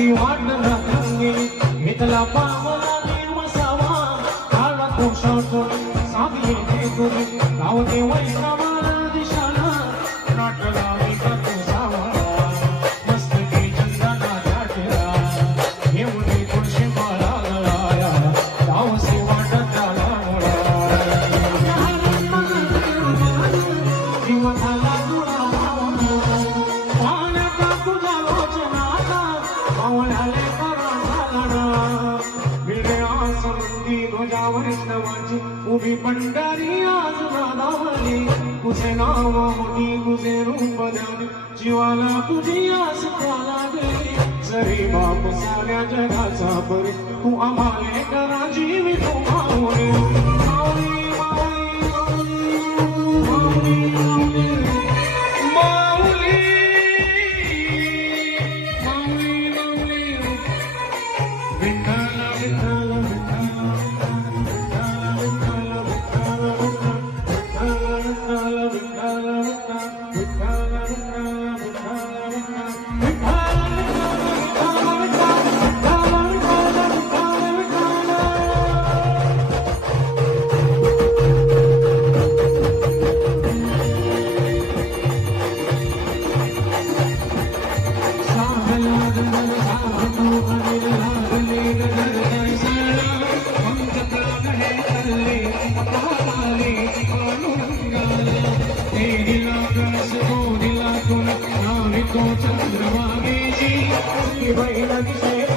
माझी वाट राखली घेतला पावला वसावा काळा कोशातून साधले ते तुझे गावते वैष्णवाला दिशाला नाटला एका तुझावा मस्तकी चंदना जाटला घेऊन तुळशी माला गळाया गावसे वाटत आला मुळा जीव झाला तुळा पाण्याचा तुझा लोचनाचा पावळ्याले करा झाला भिडे आसमंदी ध्वजा वैष्णवाची उभी पंढरी आज नादावली तुझे नाव मोठी तुझे रूप ध्यानी जीवाला तुझी आस लागली जरी बाप साऱ्या जगाचा परी तू आम्हाले करा जीवी तू माऊली माऊली माऊली माऊली माऊली माऊली माऊली माऊली विठ्ठल विठ्ठल चंद्रभागे जी